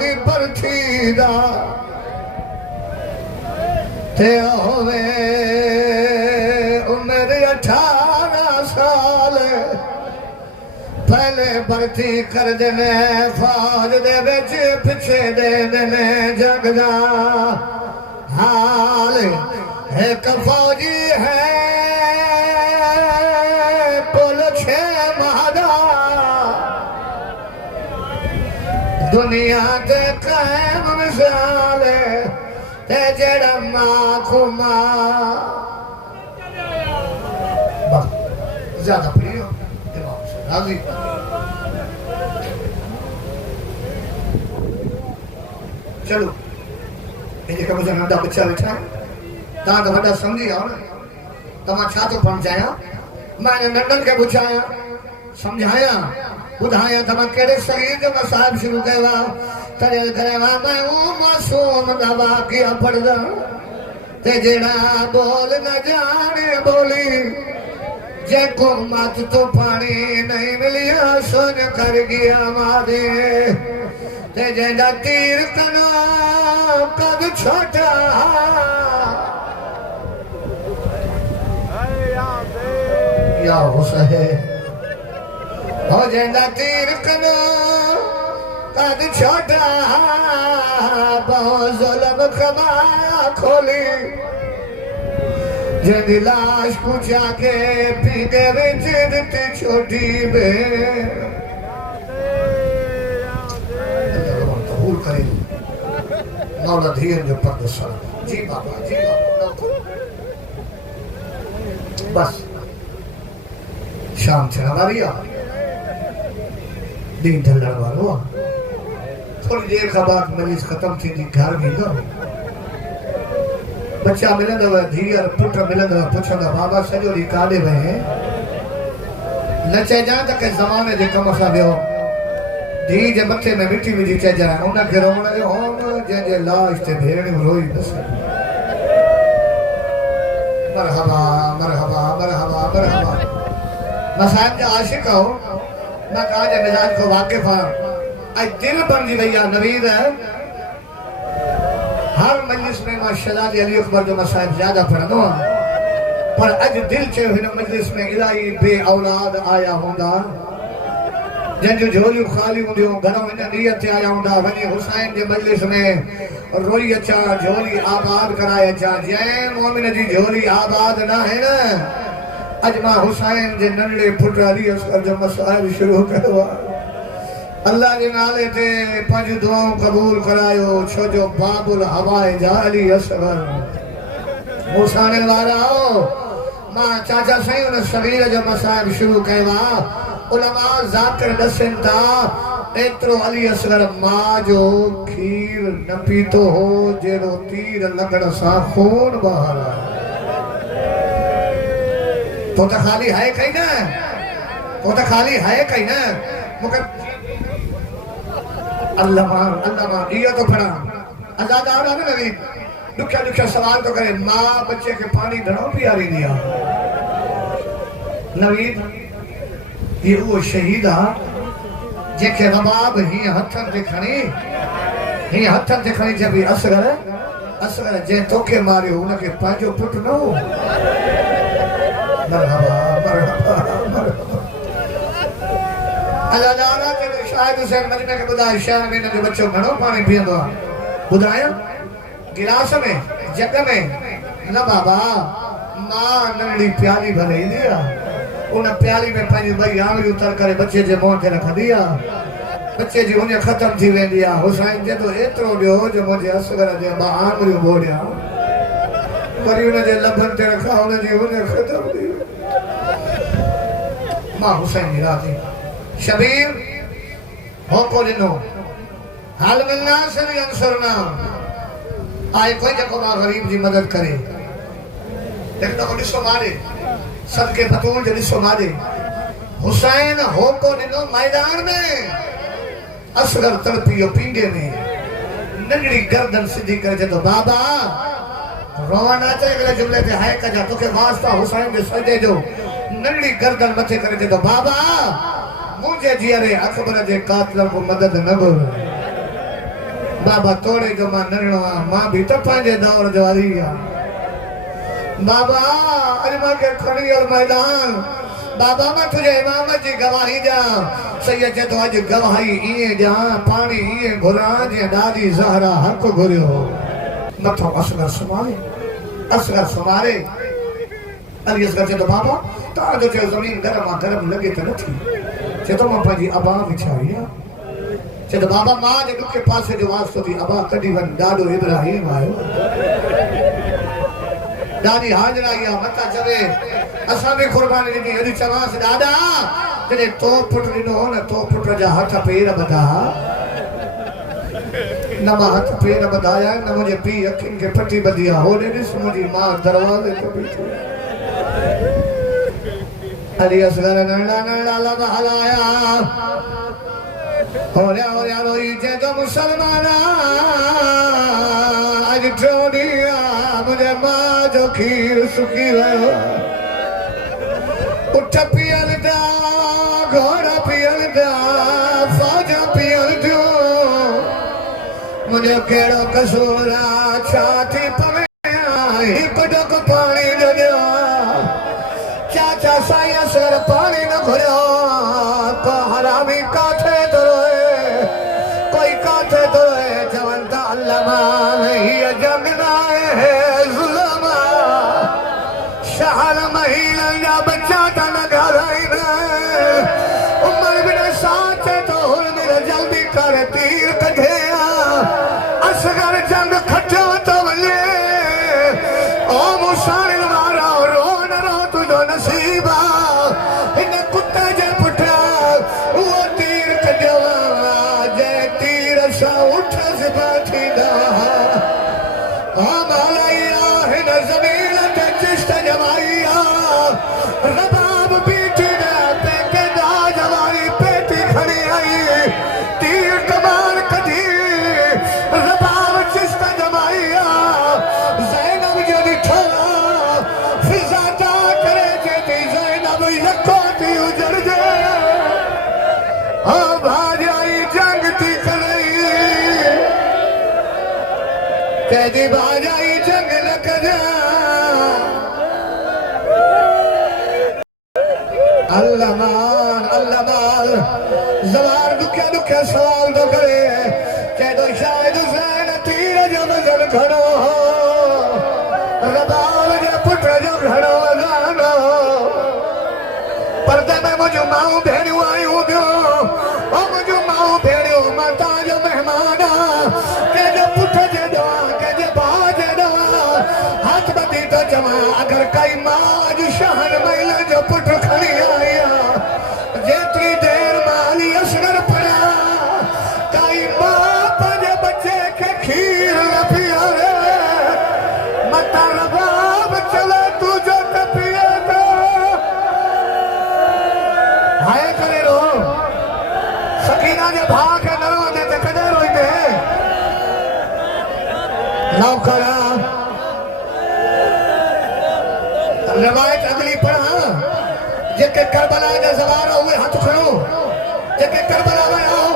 دی برتھی دا تے ہوئے عمر 18 سال پہلے برتی کر دینے فوج دے بچ پچھے دے دینے جگ دا حال ایک فوجی ہے پل 6 مہدا دنیا تے قائم مثال تے جڑا ماں کو ماں بس زیادہ پڑھی ہو امام سے راضی چلو یہ کہ مجھے ننڈا بچہ بیٹھا ہے تاں تو بڑا سمجھی آؤ نا تمہاں چھا تو پہنچایا میں نے ننڈن کے بچایا سمجھایا بدھایا تمہاں کیڑے صغیر کے مسائب شروع کہوا تریل کرے میں معصوم نوا کیا پڑھ دا تے جڑا بول نہ جانے بولی جے کو مات تو پانی نہیں ملیا سن کر گیا مادے تے جیندہ تیر کنا قد چھوٹا یا حسین ہو جیندہ تیر کنا قد چھوٹا بہت ظلم کھمایا کھولی جیندی لاش پوچھا کے پیدے وچ دتی چھوٹی بے کرے مولا دھیر جو پرد سر جی بابا بس شام چھنا ماریا دین ڈھلڑ والو تھوڑی دیر کا بعد مجلس ختم تھی دی گھر بھی گا بچہ ملن دو دھیر پٹر ملن دو پوچھا دا بابا سجو لی کالے ہوئے ہیں نچے جان تک زمانے دے کم خا بیو دی جے مکھے میں مٹی بھی چے جائے انہاں کے رونا جو ہون جے لاش تے بھیڑی روئی بس مرحبا مرحبا مرحبا مرحبا میں صاحب جا عاشق ہوں میں کہا جے مزاج کو واقف ہاں آج دل بن جی بھئیہ نوید ہے ہر مجلس میں ماں شہزادی علی اکبر جو مسائب زیادہ پڑھنو ہاں پر اج دل چے ہوئی مجلس میں الہی بے اولاد آیا ہوں گا جن جو جھولی خالی ہوں دیوں گھروں میں نیت تے آیا ہوں دا ونی حسین جے مجلس میں روئی اچھا جھولی آباد کرائے اچھا جائیں مومن جی جھولی آباد نہ ہے نا اجمع حسین جے ننڈے پھٹ علی اصغر جو مسائب شروع کروا اللہ جے نالے تے پنج دعاؤں قبول کرایو چھو جو باب الحوائے جا علی اصغر حسین الوارا ہو ماں چاچا سہی انہیں صغیر جو مسائب شروع کروا علماء ذاکر دسن تا ایترو علی اصغر ماں جو کھیر نپیتو ہو جیرو تیر لگڑ سا خون باہر تو تا خالی ہے کہیں نا تو تا خالی ہے کہیں نا مگر اللہ ماں یہ تو پڑھا آزاد آرہا نا نبی دکھا سوال تو کرے ماں بچے کے پانی دھڑوں پیاری دیا نوید یہ وہ شہیدہ جے کے رباب ہی ہتھن دکھنی جب یہ اصغر جے تو کے مارے ہو نا کہ پانچو پٹ نہ ہو مرحبا مرحبا مرحبا اللہ دارہ کے شاہد حسین مجمع کے بدائے شاہ میں نے بچوں گھڑوں پانی پین دو بدایا گلاس میں جگ میں نہ بابا ماں ننڈی پیالی بھرے ہی دیا انہیں پیالی میں پہنی بھائی آنگری اتر کرے بچے جے مون کے رکھ دیا بچے جی انہیں ختم تھی وین دیا حسین جے تو ایترو دیو جو مجھے اصغر دیا با آنگری بوڑیا پری انہیں جے لبن تے رکھا انہیں جی انہیں ختم دیا ماں حسین میرا دی شبیر ہو کو جنو حال ملنا سے بھی انصرنا آئے کوئی جب ماں غریب جی مدد کرے لیکن تو نسو مارے صدقے فتول جو نسو مارے حسین ہو کو جنو میدان میں اصغر تڑپیو پینگے میں نگڑی گردن صدی کر جدو بابا روانا چاہے گلے جملے پہ ہائے کجا تو کہ واسطہ حسین جو سجدے جو نگڑی گردن متھے کر جدو بابا مجھے جیارے اکبر جے قاتلوں کو مدد نہ گو بابا توڑے جو ماں نرنو ماں بھی تو پانجے دور جواری بابا علمہ کے کھڑی اور میدان بابا میں تجھے امامت جی گواہی جا سید جے تو آج گواہی ایئے جا پانی ایئے گھران جے دادی زہرہ حق گھرے ہو مطھا اصغر سمارے علی اصغر چے تو بابا تاں جو چے زمین گرم لگے تو نہ تھی چے تو ماں پانجی ابا بچھایا چے تو بابا ماں جے دکھ کے پاسے جو واسطو تھی ابا کڈی ون ڈاڈو ابراہیم آئے دادی حاضر آئیا متا چوے اساں بھی قربانی دی ہدی چواس دادا جڑے تو پٹ ڈنو نہ تو پٹ جا ہتھ پیر بدا نہ ہتھ پیر بدایا نہ مجھے پی اکھن کے پٹی بدیا ہو دے دس مجھے ماں دروازے تو بیٹھی علی اصغر نڑا لبا ہلایا ہوریا روئی جے تو مسلمانا آج ٹھوڑیا مجھے ماں جو کھیر سکی رہو اٹھ پیل دا گھوڑا پیل دا فوجا پیل دیو مجھے کیڑو کسورا چھاتی پویا ہک ڈک پانی دے دیو چاچا سائیا سر پانی نہ کھڑیا کو حرامی کاتھے دروئے کوئی کاتھے دروئے جوانتا اللہ مان ہی جنگنا ہے ظلم شہر مہیل یا بچہ تا نگا رائی رہے عمر بن ساتھ تو ہر میرا جلدی کر تیر کٹھیا اصغر جنگ کھٹو تو لے او مسائل مارا رو نہ رو تجھو نصیبہ انہیں کتا جے پٹھا وہ تیر کٹھوا جے تیر سا اٹھ زبا تھی دا آمالائیا ہن زمین تے چشت جمائیا رباب بیٹی دے پیکے دا جواری پیٹی کھڑی آئی تیر کمان کٹھی رباب چشت جمائیا زینب جدی ٹھولا فضا دا کرے جیتی زینب یکو تی اجڑ جے بھاج آئی جنگ تی کھڑی کہتی بھاج آئی جنگ لک جا اللہ مان زوار دکھے سوال تو کرے کہ تو شاید حسین تیر جو مزل کھڑو رباب جو پٹر جو کھڑو زانو پردے میں مجھو ماؤں بھیڑیوں آئی ہوں دیو او مجھو ماؤں بھیڑیوں ماتا جو مہمانا کہ جو پٹر جے دعا کہ جو باج دعا ہاتھ بدی تو جمع اگر کئی ماں جو شہر مہیلا جو پٹر کھڑی آیا جیتری دیر مالی اصغر پڑا کئی ماں پجے بچے کے کھیر لپیا رہے متا رباب چلے تو جو تپیا تو ہائے کرے رو سکینہ جے بھاگ نرو دیتے کدے روئی دے نوکرہ روایت اگلی پڑھا جے کربلا جے زوارہ ہوئے ہاتھ کھڑو جے کربلا میں آؤ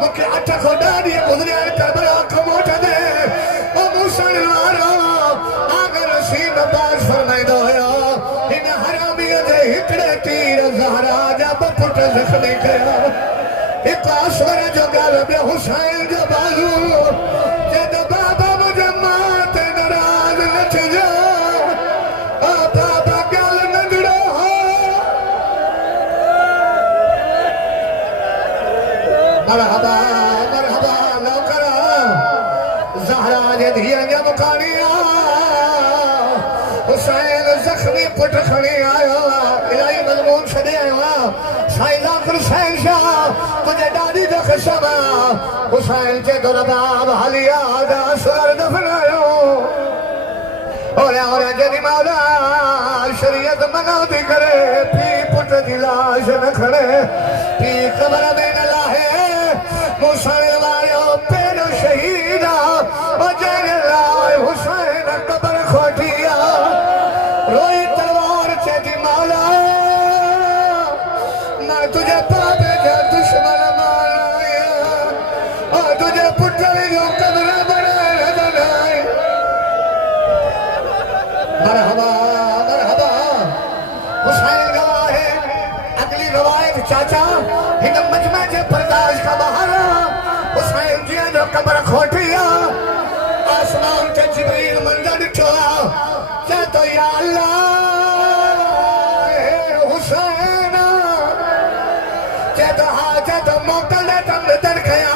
مکہ اٹھا کھوڑا دیئے گزرے آئے کربلا کو موٹا دے او موسیٰ نوارا آگر رسیم باز فرمائی دویا انہیں حرامی دے ہکڑے تیر زہرہ جب پھٹ زخمی کیا ایک آسور جو گالب حسین جو بازو جے دو بابا مجھے مات نراز نچ جا بابا گال نگڑو مرحبا مرحبا نوکرہ زہرہ جے دھیاں جا مکانیا حسین زخمی پٹ کھڑی آیا الہی مضمون شدے آیا سائز آخر حسین شاہ تجھے ڈاڈی جو خشبہ حسین چے دو رباب حلیا دا سر دفن آیا اور جدی مولا شریعت مناوتی کرے پی پٹ دی لاش نہ کھڑے پی قبر میں نہ لاہے موسیٰ واریو پیرو شہیدہ اور جن لائے حسین قبر کھوٹیا روئی تلوار چیتی مولا میں تجھے پاپے جا دشمن مارایا اور تجھے پٹر جو جدو جدو موکل دے تم در کھیا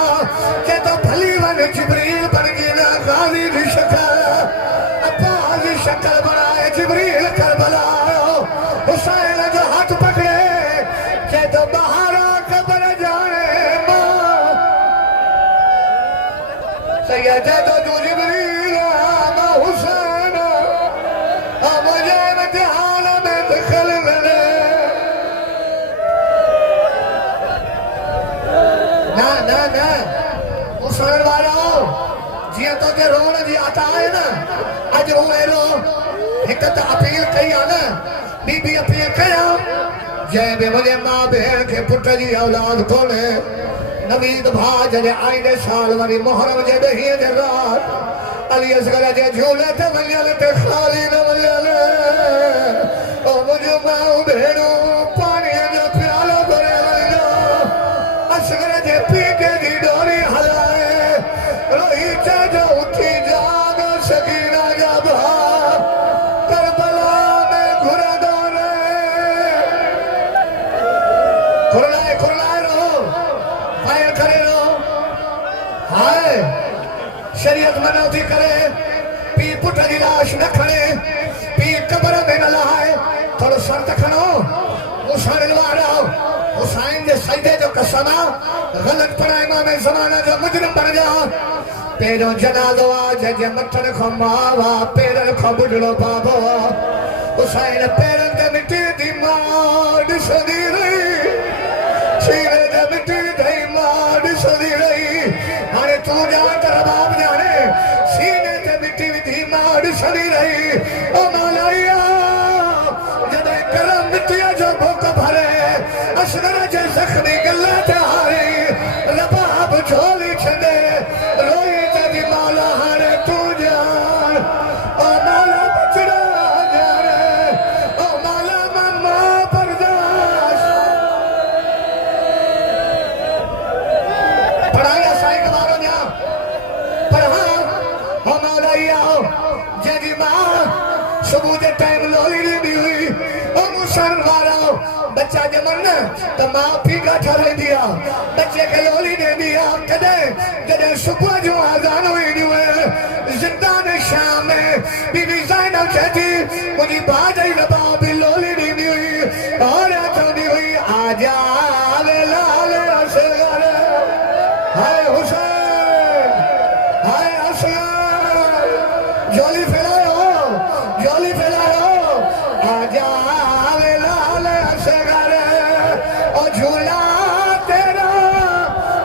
جدو بھلی ون جبریل بن گیا غازی دی شکل عباس دی شکل بنائے جبریل کربلا حسین جو ہاتھ پکڑے جدو بہارا قبر جانے ماں سید جدو جو جبریل آما حسین مجھے امتحان میں دخل ملے نا حسین والا جی تو کہ رونا جی آتا ہے نا اج روئے رو ایک تو اپیل کئی آنا بی بی اپیل کیا جے بے مجھے ماں بہن کے پٹر جی اولاد کونے نوید بھاج جے آئینے سال وری محرم جے بہین جے رات علی اصغر جے جھولے تے ملیانے تے خالی نہ ملیانے او مجھے ماں بہنوں پانی جو پیالہ بھرے ملیاں اصغر جے پیٹے دی ڈوری ہلائے روئی جو اٹھی جاگ سکینہ جب کربلا میں گھرا دورے کھرلائے رہو فائر کرے رہو ہائے شریعت منوتی کرے پی پٹر دی لاش نہ کھڑے پی قبر میں نہ لائے تھوڑا سر تکھنو حسین الوارا حسین دے سجدے جو قسمہ غلط پڑا امام زمانہ جو مجرم بن جا پیروں جنازو آج جے مٹھن کھو ماوا پیرن کھو بڑھڑو بابا حسین پیرن دے مٹی دی ماں ڈسدی رہی سینے دے مٹی دی ماں ڈسدی رہی ہانے تو جان تر باب جانے سینے دے مٹی دی ماں ڈسدی رہی او مالائیا جدے کرم مٹیا جو بھوک بھرے اصغر جے زخمی گلہ تہاری رباب جھولی چھنے روئی جدی مولا ہانے تو جان او مولا بچڑا جانے او مولا ماما پرداش پڑھایا سائیں کمارو جا پڑھا او مولا ہی آؤ جدی ماں صبح دے ٹائم لولی نہیں ہوئی او مسلم واراؤ بچہ جمن تو ماں پھی گاٹھا رہ دیا بچے کے لولی دے دیا کدے جدے صبح جو آزان ہوئی دیوے زندان شام میں بی بی زینب کہتی مجھے باجائی لبا بھی لولی نہیں ہوئی اور آتا نہیں ہوئی آجا لال اصغر ہائے حسین ہائے اصغر جولی پھیلائے ہو آجا لال اصغر او جھولا تیرا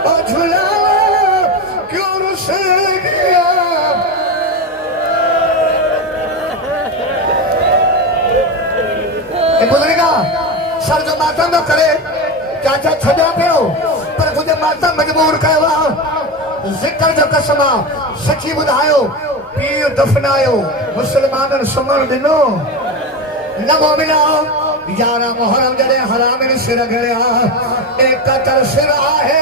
او جھولا کیوں رس گیا گزرے گا سر جو ماتم نہ کرے چاچا چھڑا پیو پر مجھے ماتم مجبور کہوا ذکر جو قسمہ سچی بدھائیو پیر دفنائیو مسلمانن سمر دنو نہ مومناؤ یارہ محرم جڑے حرامن سر گھڑیا ایک قطر سر آئے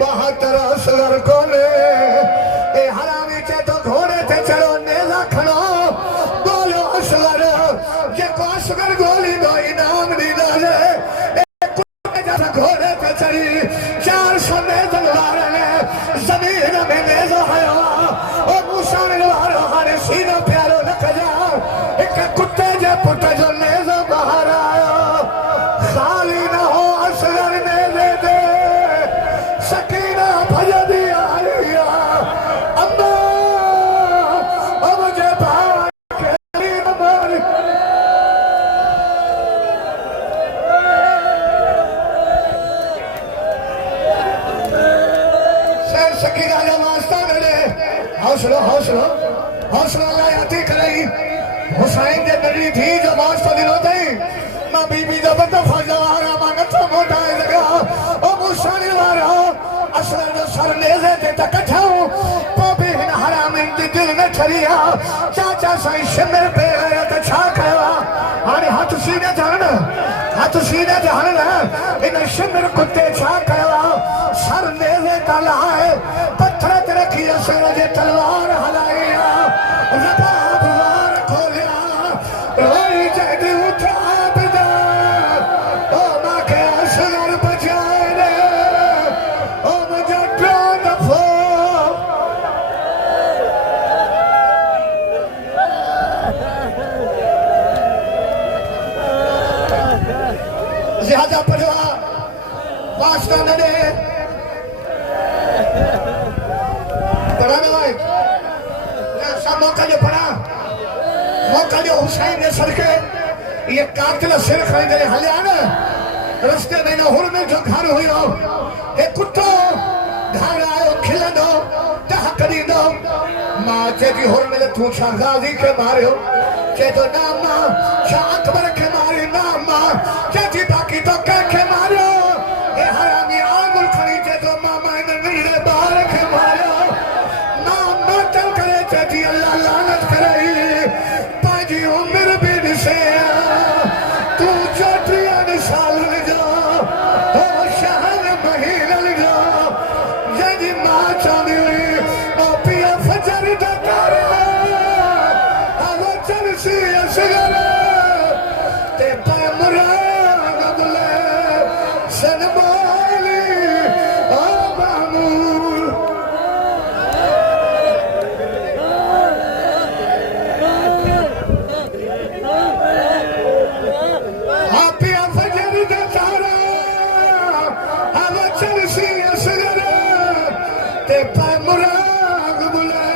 72 اصغر کولے اے حرامی چے تو گھوڑے تھے چلو نیزہ کھڑو بولو اصغر یہ کو اصغر گولی دو انعام نہیں ڈالے ایک کتے جیسا گھوڑے تھے چلی 400 نیزہ لوارنے زمین میں نیزہ ہے اور موسیٰ لوارو ہارے سینہ پیارو لکھ جا ایک کتے جے پٹا جو نیزہ باہر آیا خالی نہ ہو اصغر نیزے دے سکینہ بھجا دی آلیا اماں اب مجھے بھاگ کے لین مالک سیر سکینہ جو واسطہ ملے حوصلو اللہ یاتی کرائی حسین جے نری تھی جو واسطہ دلو دیں ماں بی بی جو بندہ فاجوارا ماں نتو موٹا ہے لگا او موسانی وارا اصلا جو سر نیزے دے تکٹھاؤں کو بھی ہن حرامین دی دل میں چھریا چاچا سائیں شمر پہ گیا تو چھا کہوا آنی ہاتھ سینے جہاں ان شمر کتے چھا کہوا سر نیزے کا لائے پتھرت رکھی اصلا جے تلوار ہلائیا رباب وار کھولیا روئی جہدی اٹھا بدا او ماں کے اصغر بچ واسطہ نہ دے پڑھا نوائے سب موقع جو پڑھا موقع جو حسین نے سرکے یہ قاتل سر کھڑی دے حلے آنا رستے میں نہ ہر میں جو گھر ہوئی ہو اے کتو گھر آئے کھلن ہو تہ کری دو ماں چیتی ہر میں تو شاہ غازی کے مارے ہو چیتو نام ماں شاہ اکبر کے مارے نام ماں چیتی باقی تو کہہ کے مارے ہو اے حرامی آمل کھڑی چیتو ماں مائن نیرے بار کے مارے ہو نام ماتل کرے چیتی اللہ لعنت کرے پاجی عمر بن سے تو چوٹیاں سال لجا او شہر مہین لجا جنی ماں چاہنی ہوئی او پیا فجر دکارا آگو چرسی اسگر تے پہ مران عدلے سن بالی او معمول آپیا فجر دکارا آگو چرسی اسگر تے پہ مران عدلے